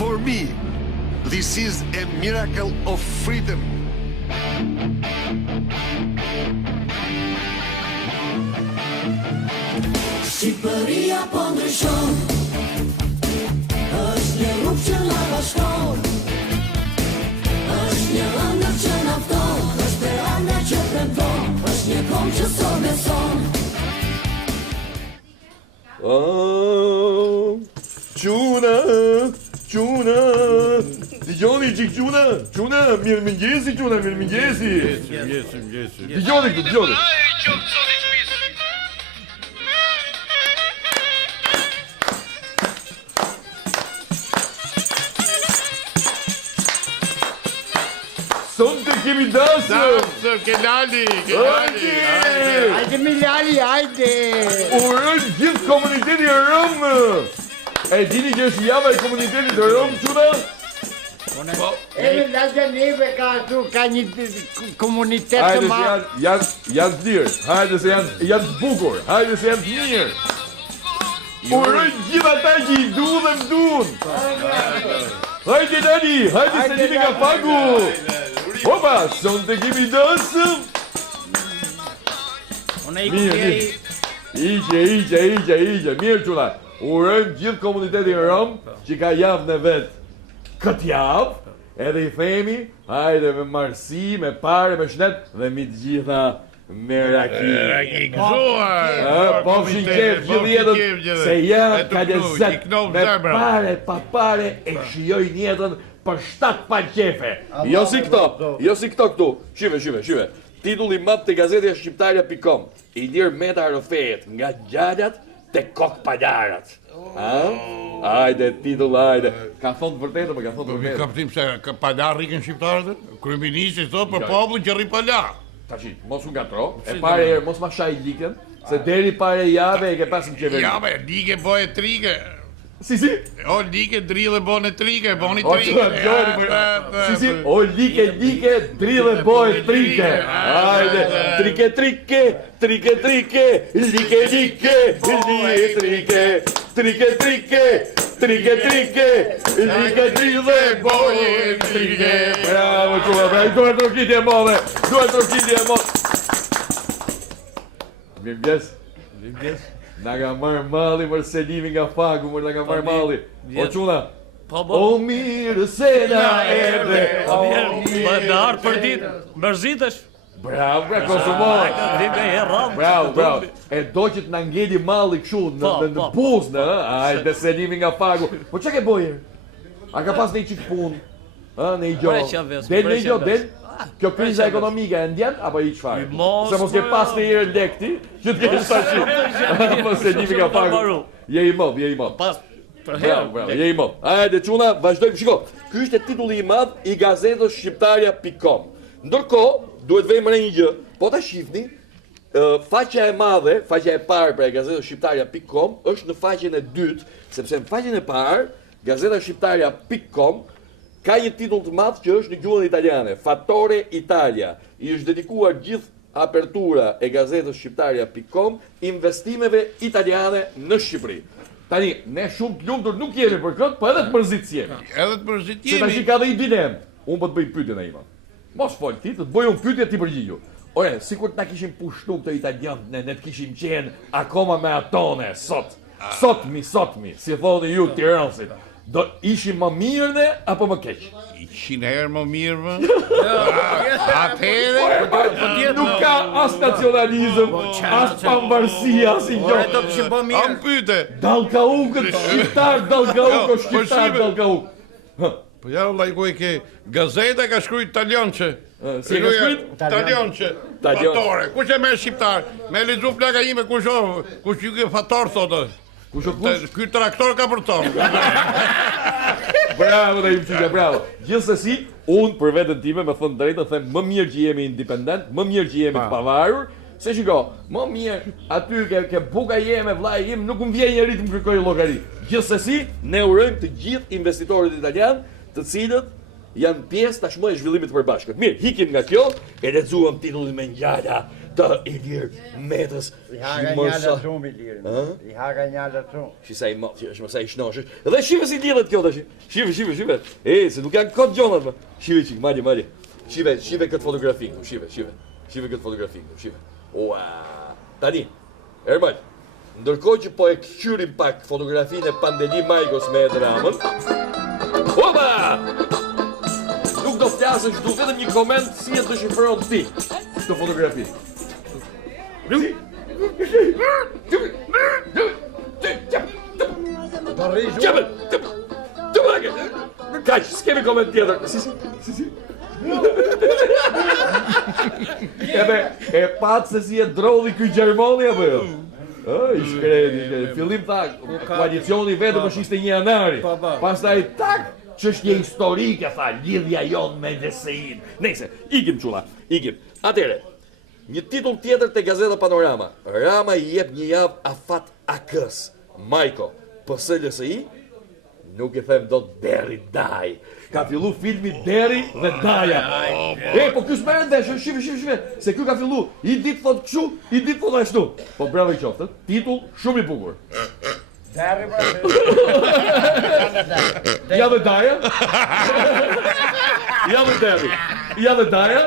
For me, this is a miracle of freedom. Shqipëria po ndryshon, është një rrugë që na bashkon, është një ëndër që na fton, është perana që premton, është një kom që son beson. Quna, dëgjoni qik quna, mirë mëngjesi quna, mirë mëngjesi. Dëgjoni këtu, dëgjoni. Son të kemi dasëm. Kelali. Hajde Milali, hajde! Urën gjithë komuniteti rëmë. E dini që është java e komunitetit rëmë, quna? Eme Lagja Neve ka një komunitet të Hajde madh. se janë të lirë, hajde se janë të bukur, hajde se janë të mirë. Urën gjithë ata që i du dhe më dun. Hajde Nani, hajde se jemi nga pagu. Opa, son të kemi dasëm. Unë i Mirë, Iqe, mirë quna. Urën gjithë komunitetin rëmë që ka javë në vetë këtë javë, edhe i themi, hajde me marsi, me pare, me shnet, dhe mi të gjitha me raki. Po fshin qef gjithë jetën, se janë ka lezet, me pare, pa pare, e shijoj jetën për 7 pa qefe. Jo si këto, Shive. Titulli madh të gazetës shqiptarja.com, i lirë Meta Rofet nga gjallat të kokpadarat. Hajde, titull, hajde. Ka thonë të vërtetë, më ka thonë të Mi vërtetë. kaptim se pala rriken shqiptarët? Kryeministri thot për popullin që rri pala. Tashi, mos u ngatro, e pare herë, mos ma shaj likën, se deri pare jave e ke pasëm qeveri. Ja be, lige boje trike. Si, O lige drille bone trike, boni o trike. si, o like, drille boj, trike. Hajde, trike, like, trike, like, drille boj, trike. Bravo, qua, duhet trokitje modhe. Mirëmëngjes. Na ka marrë malli për selimi nga fagu, na ka marrë malli. O quna, o mirë se na erdhe, o mirë. Me ardë për ditë, mërzitesh. Bravo, konsumohet. Bravo. E do që t'na ngeli malli këshu në buzë, hajde selimi nga fagu. Po që ke bojë? A ka pas në i qikë punë? Në i gjohë? Del? Kjo kriza ekonomike e ndjen, apo i qfarë? Se mos ke pas në jere lekti, që t'ke shtashi. Mos e njimi nga pagu. Je i mod. Pas, Bravo, je i mod. Ajde, quna, vazhdojmë. Shiko, ky është titulli i madh i gazetës shqiptarja.com. Ndërkohë, duhet vejmë një gjë, po ta shifni, faqja e madhe, faqja e parë për e gazetës shqiptarja.com është në faqjen e dytë, sepse në faqjen e parë, gazetashqiptarja.com ka një titull të madh që është në gjuhën italiane, Fattore Italia. I është dedikuar gjithë apertura e gazetës shqiptarja.com investimeve italiane në Shqipëri. Tani, ne shumë të lumtur nuk jemi për këtë, po edhe të mërzit jemi. Se tash ka dhe i dinem. Unë po të bëj pyetjen e ime. Mos fol ti, të bëj unë pyetje ti përgjigju. Ore, sikur të na kishim pushtu këto italianë, ne të kishim qenë akoma me atone sot. Sotmi, si thoni ju Tiranësit. Do ishim më mirë ne apo më keq? 100 herë më mirë më. Atëherë, Nuk ka as nacionalizëm, as pambarësi, as i Ore, gjo. do kishim bë mirë. am pyete. Dallkaukët shqiptar, shqiptar, dallkauk. Po ja, vllai ku e ke gazeta ka shkruajt italiançe. Si e ka shkruajt? Italiançe. Fatore. Kush e merr shqiptar? Me lexu plaka ime kush ju ke fator thotë. Kush o kush? Ky traktor ka për ton. Bravo dhe im qyqa, bravo. Gjithsesi, unë për vetën time me thënë drejtë, them më mirë që jemi independent, më mirë që jemi të pavarur, se shiko, më mirë aty ke buka jeme, vllai im, nuk më vjen njeri të më kërkoj llogari. Gjithsesi, ne urojmë të gjithë investitorët italian, të cilët janë pjesë tashmë e zhvillimit të përbashkët. Mirë, hikim nga kjo, e lexuam titullin me ngjalla Të Ilir Metës. I haga njëllë shumë i lirë. I haga njëllë shumë. Shi sa i matë, është më sa i shnosh. Dhe shive si lidhet kjo tash. Shive. Se nuk janë kot gjonat më. Shive çik, madje. Shive këtë fotografi këtu, shive këtë fotografi këtu, shive. Ua. Tani, Ermal, ndërkohë që po e këshyrim pak fotografinë e Pandeli Majkos me Ed Ramën. Opa! Nuk do flasësh, du vetëm një koment si e dëshifron ti këtë fotografi. Kaq, s'kemi koment tjetër. Si. E patë se si e drodhi ky Gjermoni apo jo? I shkreti, fillim tha, koalicioni vetëm është 21 janari. Pastaj tak, çështje historike, tha, lidhja jonë me DSI-n. Nëse, ikim çulla, ikim. Atëre, një titull tjetër te Gazeta Panorama. Rama I jep një javë afat AK-s. Majko, PSLSI, nuk I them dot Deri Daj. Ka fillu filmi Deri dhe Daja. Po ky s'merret vesh, shive. Se ky ka fillu, I ditë thot kështu, I ditë thot ashtu. Po bravo I qoftë, titull shumë I bukur. Deri Ja dhe Daja? Ja dhe Daja?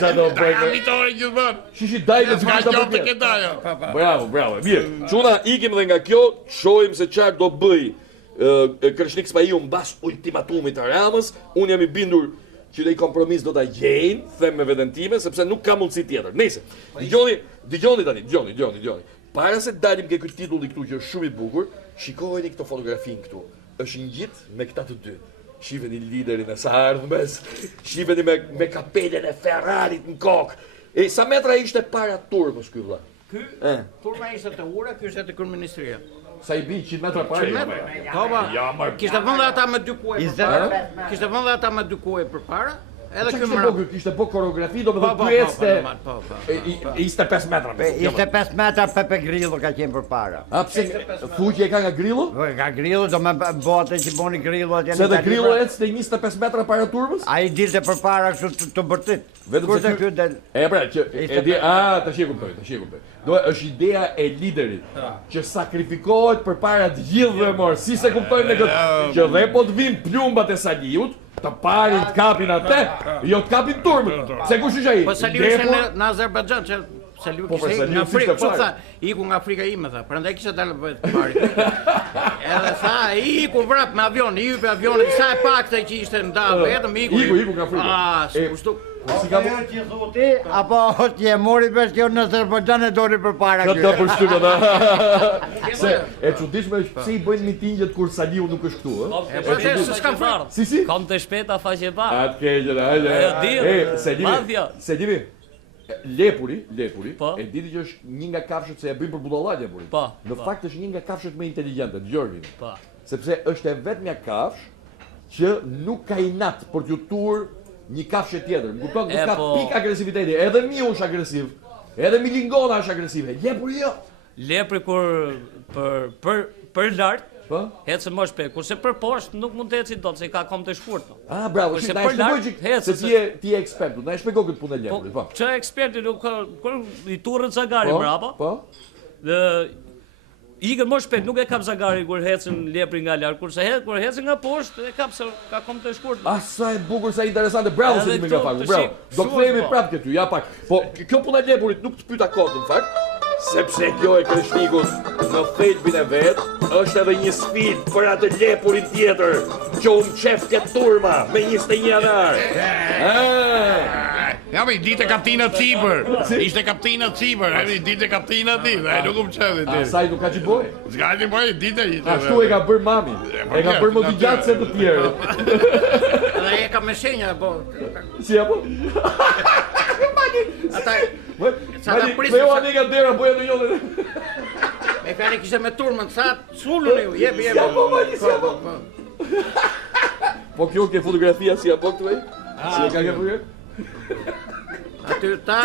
Sa do bëjmë? Vitore gjithmonë. Shishi Daja me Ka zgjidhja qoftë për ke Daja. Bravo. Mirë. Çuna ikim dhe nga kjo, shohim se çfarë do bëj Krishnik Spaiu mbas ultimatumit të Ramës. Unë jam I bindur që ai kompromis do ta gjejnë, them me veten time, sepse nuk ka mundësi tjetër. Nëse, dëgjoni tani. Para se dalim ke ky titull I këtu që është shumë I bukur, shikojeni këtë fotografinë këtu. Është ngjit me këta të dy. Shiheni liderin e së ardhmes, shiheni me kapelen e Ferrarit në kokë. Sa metra ishte para turmës ky vëlla? Ky turma ishte të ura, ky ishte te kryeministria. Sa I bin 100 metra para? 100 metra. Kishte vënë ata me dy kuaj përpara. Edhe ky më kishte po koreografi, do me dhe pyeste... Ishte 5 metra. Ishte 5 metra Pepe Grillo ka qenë përpara. A pse fuqi e ka nga Grillo? Nga Grillo do me bote që boni Grillo atje. Se dhe Grillo ecte 25 metra para turmës? A I dilte përpara kështu të bërtit. Vetëm se ky del. Pra, që e di, tash e kuptoj. Do është ideja e liderit që sakrifikohet përpara të gjithëve mor. Si se kuptojnë ne këtë që dhe po të vinë plumbat e Saliut, të parin të kapin atë, jo të kapin turmën. Se kush është ai? Po Saliu ishte në Azerbajxhan, që Saliu kishte nga Afrika, kështu tha, iku nga Afrika ime tha, prandaj kishte dalë bëhet pari. Edhe tha, iku vrap me avion, I hypi avionit, sa e pakte që ishte ndar vetëm iku nga Afrika. Kushtu si ka bërë që thotë, apo është je mori vesh që në Azerbajxhan e doli përpara këtu. Ka përshtypur ata. Se e çuditshme është pse I bëjnë mitingjet kur Saliu nuk është këtu, ë? Po se s'kam fare. Si? Kam të shpeta faqe e parë. Atë ke Selimi. Lepuri, e diti që është një nga kafshët se e bëjnë për budallat Lepuri. Në fakt është një nga kafshët më inteligjente, dëgjoni. Sepse është e vetmja kafshë që nuk ka inat për t'ju tur një kafshë tjetër. Më kupton, nuk ka pik agresiviteti. Edhe miu është agresiv. Edhe milingona është agresive. Lepuri jo. Lepri kur për lart, hecë më shpejt. Kurse për poshtë nuk mund të eci dot, se ka kom të shkurtër. Bravo, na e shpjegoj se ti je ekspertu. Na e shpjegoj këtë punë e Lepurit, po. Ç'e eksperti nuk kur I turrën Zagari mbrapa. Po. Dhe ikën më shpejt, nuk e kap Zagari kur hecën Lepri nga lart, kurse kur hecën nga poshtë e kap se ka kom të shkurtër. Sa e bukur, sa interesante. Bravo se ti më nga faku. Bravo. Do të kthehemi prapë këtu, ja pak. Po kjo punë e Lepurit nuk të pyeta kot në fakt. Sepse kjo e Krishnikut në thelbin e vet është edhe një sfidë për atë Lepurin tjetër që qef këtë turma me 21 janar. Ja, me ditë kaptina Cipër. Ishte kaptina Cipër, ditë kaptina ti, nuk qefi ti. Saj nuk ka që boj? S'ka që boj, ditë i. Ashtu e ka bërë mami, e ka bërë më të gjatë se të tjerë. Dhe e ka me shenja, po. Si apo? Ata... Me jo anë nga dera, boja në njone. Me fjani kishte me turmën, sa sullu në ju, jebi. Si apo, mani, si apo. Po kjo ke fotografia si apo këtu e? Si e ka ke fotografia? Aty ta...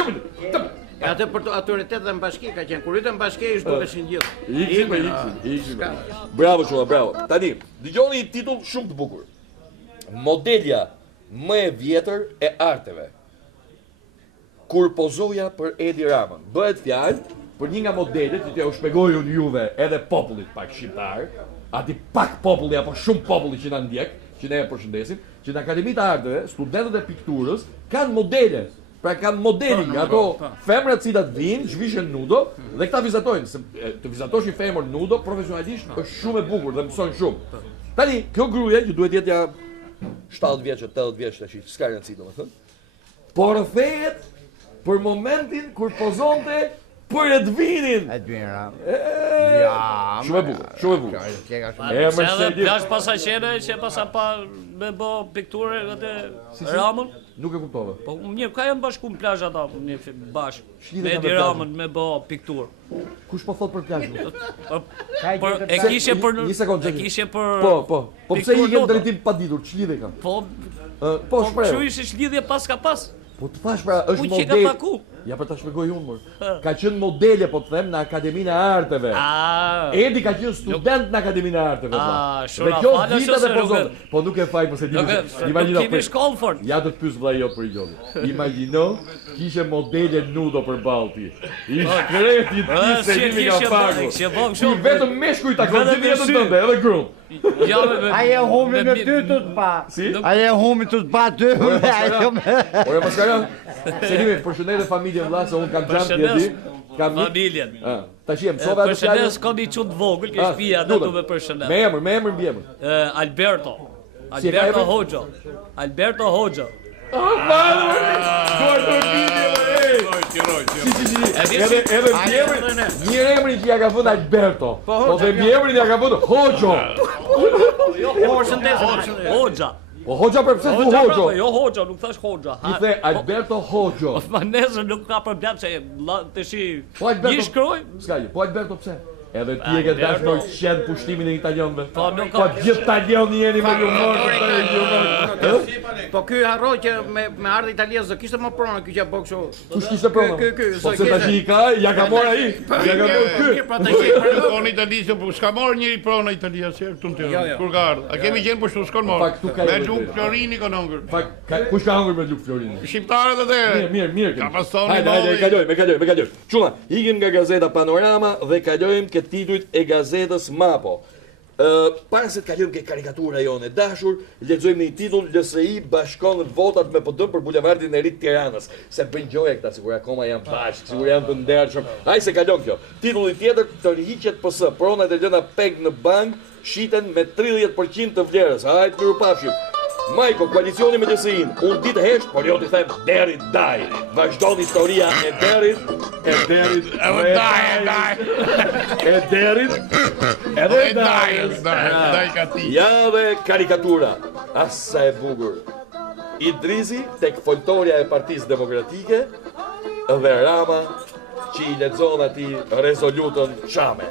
Atë për autoritet dhe në bashki ka qenë, kur në bashki ishtë duke shin gjithë. Ikshme. Bravo shumë, bravo. Tani, dëgjoni një titull shumë të bukur. Modelja më e vjetër e arteve. kur pozoja për Edi Ramën, bëhet fjalë për një nga modelet që t'ja u shpjegoj unë juve edhe popullit pak shqiptar, ati pak populli apo shumë populli që na ndjek, që ne e përshëndesim, që në Akademitë e Arteve, studentët e pikturës kanë modele. Pra kanë modeling, ato femrat cilat vinë, zhvishen nudo dhe këta vizatojnë. Se të vizatosh një femër nudo profesionalisht është shumë e bukur dhe mëson shumë. Tani, kjo gruaja që duhet jetë ja 70 vjeç, 80 vjeç tash, s'ka rëndësi domethënë. Por rrthehet për momentin kur pozonte për Edvinin. Shumë e bukur, shumë e bukur. Edhe plash pasaqene që pasa pa me bë pikturë atë Ramën. Nuk e kuptova. Po mirë, ka janë bashku në plazh ata, një bashkë. Me Edi Ramën me bë pikturë. Kush po thot për plazhin? E kishe për një sekondë. E kishe për Po pse i ke drejtim pa ditur, ç'lidhje ka? Po shpreh. Çu ishte lidhje pas ka pas? Po të thash pra, është Unë që ka model. paku. Ja për ta shpjegoj unë mor. Ka qenë modele po të them në Akademinë e Arteve. Edi ka qenë student në Akademinë e Arteve. Shura, kjo falë, vita se dhe pozon. Po nuk e faj se di. Imagjino. Kemi shkollë fort. Ja do të pyes vllai jo për gjolli. Imagjino, kishe modele nudo për ballti. I shkreti ti se dimi nga pagu. Vetëm meshkuj takon ti vetëm tënde, edhe grup. Ja Ai e humi me ty të pa. Si? Ai e humi të pa ty. Ore paskaran. Se dimi përshëndetë familjen vlla se un kam xham ti e di. Kam familjen. Tash jam sova atë Përshëndes kam i çut vogël ke shtëpia ato me përshëndet. Me emër, mbi emër. Alberto. Alberto Hoxha. Alberto Hoxha. Edhe një emrin që ja ka vënë Alberto. Po dhe një emrin ja ka vënë Hoxho. Hoxha. Po Hoxha për pse thu Hoxho? Jo Hoxha, nuk thash Hoxha. I the Alberto Hoxho. Ma nesër nuk ka problem se të shi. Po Alberto. Një shkroj? S'ka gjë. Po Alberto pse? Edhe ti e ke dashur të qenë pushtimin e italianëve. Po nuk Po gjithë italianë jeni me humor. Po ky harroj që me ardh italianë do kishte më pronë ky që bëu kështu. Kush kishte pronë? Ky. Po se tash i ka, ja ka marr ai. Ja ka marr ky. Pra tash Pronë italiane, po s'ka marr njëri pronë italiane se këtu në Tiranë. Kur ka ardh. A kemi gjën po shtu s'kon marr. Me Luk Florini kanë hëngur. Kush ka hëngur me Luk Florini? Shqiptarët atë. Mirë. Ka pasoni. Hajde, kalojmë. Çuna, ikim nga gazeta Panorama dhe kalojmë ke titujt e gazetës Mapo. Para se të kalojmë ke karikatura jone dashur, lexojmë një titull: LSI bashkon votat me PD për bulevardin e ri të Tiranës. Se bën gjoja këta, sigur akoma janë bashkë, sigur janë të ndershëm. Ai se kalon kjo. Titulli tjetër: tërhiqet PS, pronat e lëna peg në bank shiten me 30% të vlerës. Hajde miru pafshim. Majko, koalicioni me LSI-n, unë ditë hesht, por jo t'i them derit daj. Vazhdon historia e derit, Daj kati. Ja dhe karikatura, asa e bugur. Idrizi tek foltoria e Partisë Demokratike dhe Rama që i lexon ati rezolutën Çame.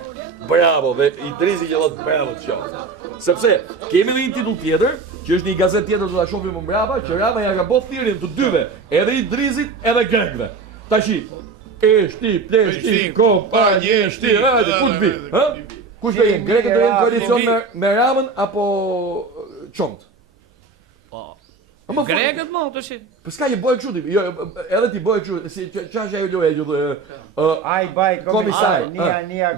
Bravo, dhe Idrizi që thot bravo të qoftë. Sepse kemi edhe një titull tjetër, që është një gazetë tjetër do ta shohim më mbrapa, që Rama ja ka bërë thirrjen të dyve, edhe Idrizit edhe grekëve. Tashi, pleshti, kompanjeshti, kush vi? Ë? Kush do jenë? Grekët do jenë koalicion me Ramën apo Çomt? Grekët më të shi. Po s'ka i bëj kështu ti. Jo, edhe ti bëj kështu, si çfarë ajo loja ju Ai baj komisar, nia,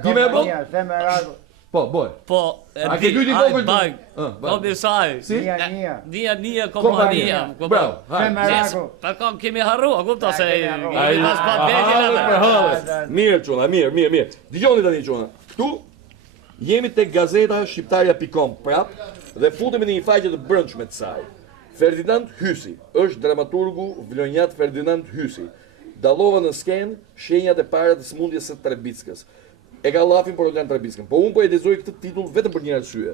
Semerago. Po, bëj. Po, a ke dyti vogël? Komisari. Si? Nia, kompania. Bravo. Semerago. Ta kam kemi harruar, kupton se Ai pas pa Mirë çuna, mirë. Dgjoni tani çuna. Ktu jemi tek gazeta shqiptaria.com prap dhe futemi në një faqe të brendshme të saj. Ferdinand Hysi është dramaturgu vlonjat Ferdinand Hysi. Dallova në skenë shenjat e para të smundjes së Trebickës. E ka llafin por Orlan Trebickën. Po unë po e lexoj këtë titull vetëm për një arsye.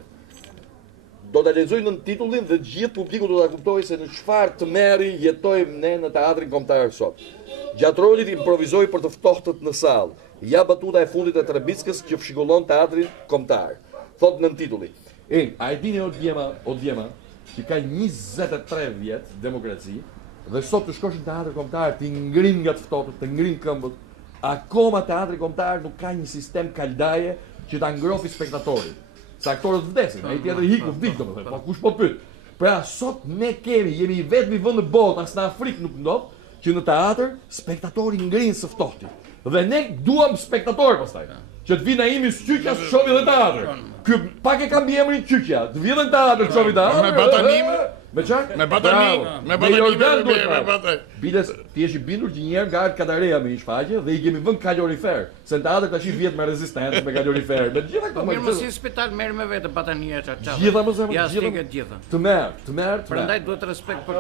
Do ta lexoj në titullin dhe gjithë publiku do ta kuptojë se në çfarë tmerri jetojmë ne në teatrin kombëtar sot. Gjatë rolit improvizoi për të ftohtët në sallë. Ja batuta e fundit e Trebickës që fshigullon teatrin kombëtar. Thot në titulli. A e dini Odjema që ka 23 vjet demokraci dhe sot të shkosh në teatrin kombëtar ti ngrin nga të ftohtët, të ngrin këmbët. Akoma teatri kombëtar nuk ka një sistem kaldaje që ta ngrofi spektatorin. Se aktorët vdesin, ai tjetër hiku vdik domethënë, po kush po pyet. Pra sot ne jemi i vetmi vend në botë, as në Afrikë nuk ndodh, që në teatr spektatori ngrihen së ftohti. Dhe ne duam spektator pastaj. Që të vinë imi Qyqja së shohë dhe teatr. Ky pak e ka mbiemrin Qyqja. Të vjen në teatr të shohë teatr. Me batanim. Me çfarë? Me batanim. Me batanim. Biles, ti je i bindur që një herë nga Art Kadareja me një shfaqje dhe i kemi vënë kalorifer, se në teatr tash vjet me rezistencë, me kalorifer, me gjitha këto. Mirë mos i spital merr me vetë batania çfarë. Gjitha më Ja stikë gjitha. Të merr. Prandaj duhet respekt për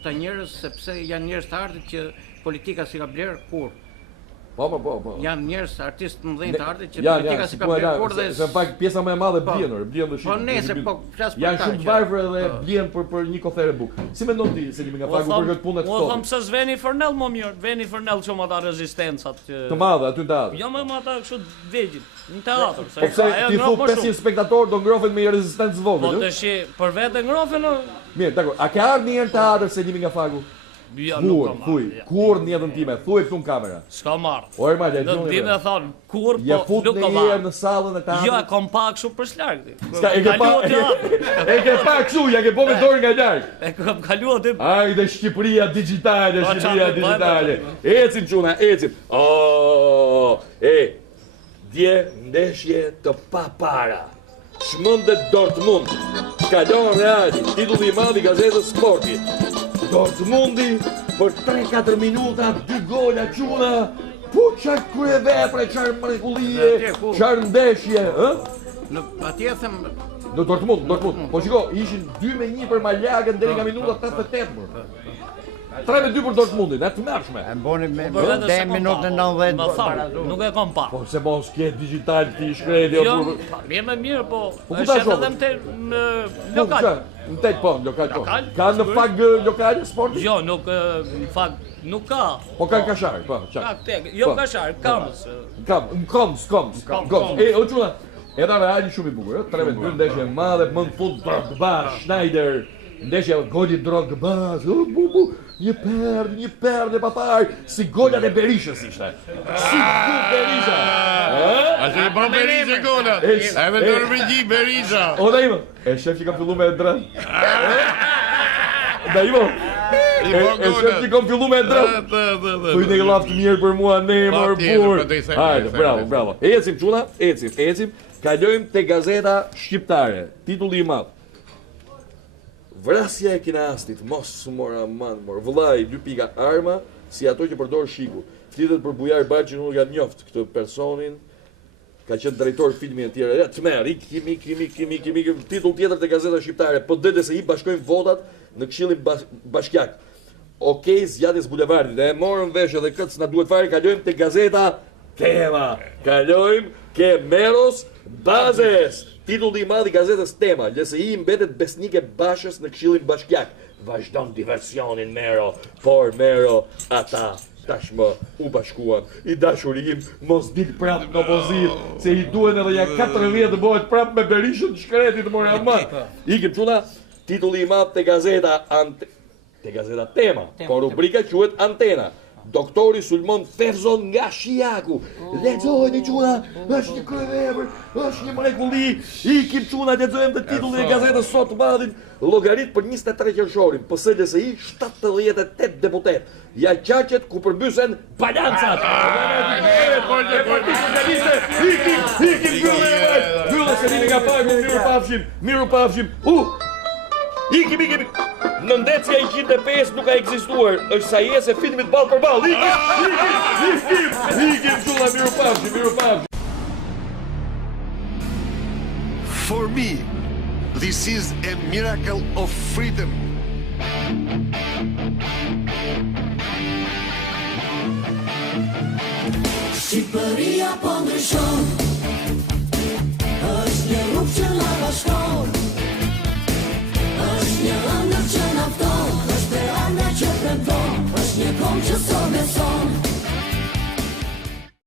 ta njerëz sepse janë njerëz të artit që politika si ka bler kur. Po. Janë njerëz artistë të mëdhenj të artit që politika si ka bler kur dhe se pak pjesa më e madhe blen dhe shit. Po nëse po flas për janë shumë varfër dhe blen për një kothere buk. Si mendon ti se jemi nga pagu për këtë punë të Po them se Sveni Fornell më mirë, Veni Fornell çom ata rezistencat që të madhe aty në teatr. Jo më ata kështu vegjit në teatr, Po pse ti thu 500 spektator do ngrohen me një rezistencë vogël? Po tash për vetë ngrohen. Mirë, dakor. A ke ardhur një herë në teatr se jemi nga pagu? Jo, nuk kam. Kur në jetën time, thuaj këtu në kamera. S'ka marr. Ore ma, Do të më thon kur ja po fut nuk në kam një herë marr. në sallën e teatrit. Jo, e kam pa kështu për shlarg ti. Ska e ke pa. E ke pa kështu, ja ke bërë dorë nga larg. E kam kaluar ti. Hajde Shqipëria digjitale. Ecim çuna, ecim. Dje ndeshje të pa para. Çmendet Dortmund. Kalon Reali, titulli i madh i gazetës Sporti. Dortmundi për 3-4 minuta 2 gola çuna. Po çfarë kryevepre, çfarë mrekullie, çfarë ndeshje, ë? Në atje them Në Dortmund. Po shiko, ishin 2-1 për Malagën deri nga minuta 88. 3-2 për Dortmundin, e të mërshme. E mboni me minutën 90. Më fal, nuk e kam pa. Po se mos ke digital ti shkreti Jo, apo. mirë, po. ku Është ta edhe shoh? në lokal. Në tek po, lokal po. Lokal? Ka në fag lokal sporti? Jo, nuk në fakt nuk ka. Po kanë kashar, po, Ka çak. tek, jo Po. kashar, kamës. Koms. O çuna, edhe Reali shumë i bukur, 3-2 ndeshje e madhe, mend fut Drogba, Schneider, ndeshja goli Drogba, një perl e papar, si golat e Berishës ishte. Si gol Berisha. A që i bën Berisha gola. E me Norvegji Berisha. O da ima, e shef që ka fillu me e drën. Da ima, e shef që ka fillu me e drën. Thuj në laftë mirë për mua, ne e morë burë. Hajde, bravo. Ecim quna, ecim. Kalojmë te gazeta shqiptare, titulli i madh. Vrasja e kinastit, mos mora mor. Vëllai, 2 pika arma, si ato që përdor shiku. Flitet për Bujar Barçi, nuk e njoft këtë personin. Ka qenë drejtor filmi e tjerë. Tmerr, kimi, titull tjetër te gazeta shqiptare. Po DDSI bashkojnë votat në Këshillin Bashkiak. Okej, zgjatjes bulevardit. E morën vesh edhe këtë, na duhet fare, kalojmë te gazeta Tema. Kalojmë ke Meros Bazes. Titulli i madh i gazetës Tema, LSI mbetet besnike Bashës në Këshillin Bashkiak. Vazhdon diversionin Mero, por Mero ata tashmë u bashkuan. I dashuri im mos dil prap në opozit, se i duen edhe ja 4 vjet të bëhet prap me Berishën të shkretit të mora aman. Ikim çuna, titulli i madh te gazeta Tema, por rubrika quhet Antena. Doktori Sulmon Ferzon nga Shijaku. Lexojeni çuna, është një kryevepër, është një mrekulli. Ikim çuna, lexojmë të titullin e gazetës sot të madhin. Llogarit për 23 qershorin, PSDSI 78 deputet. Ja qaqet ku përmbysen balancat. Ikim Gyllë se vini nga pagu, miru pafshim. Ikim. Në ndecja 105 nuk ka ekzistuar, është sa jesë e filmit ball për ball. Ikim çuna, miru pafshim. For me, this is a miracle of freedom. Shqipëria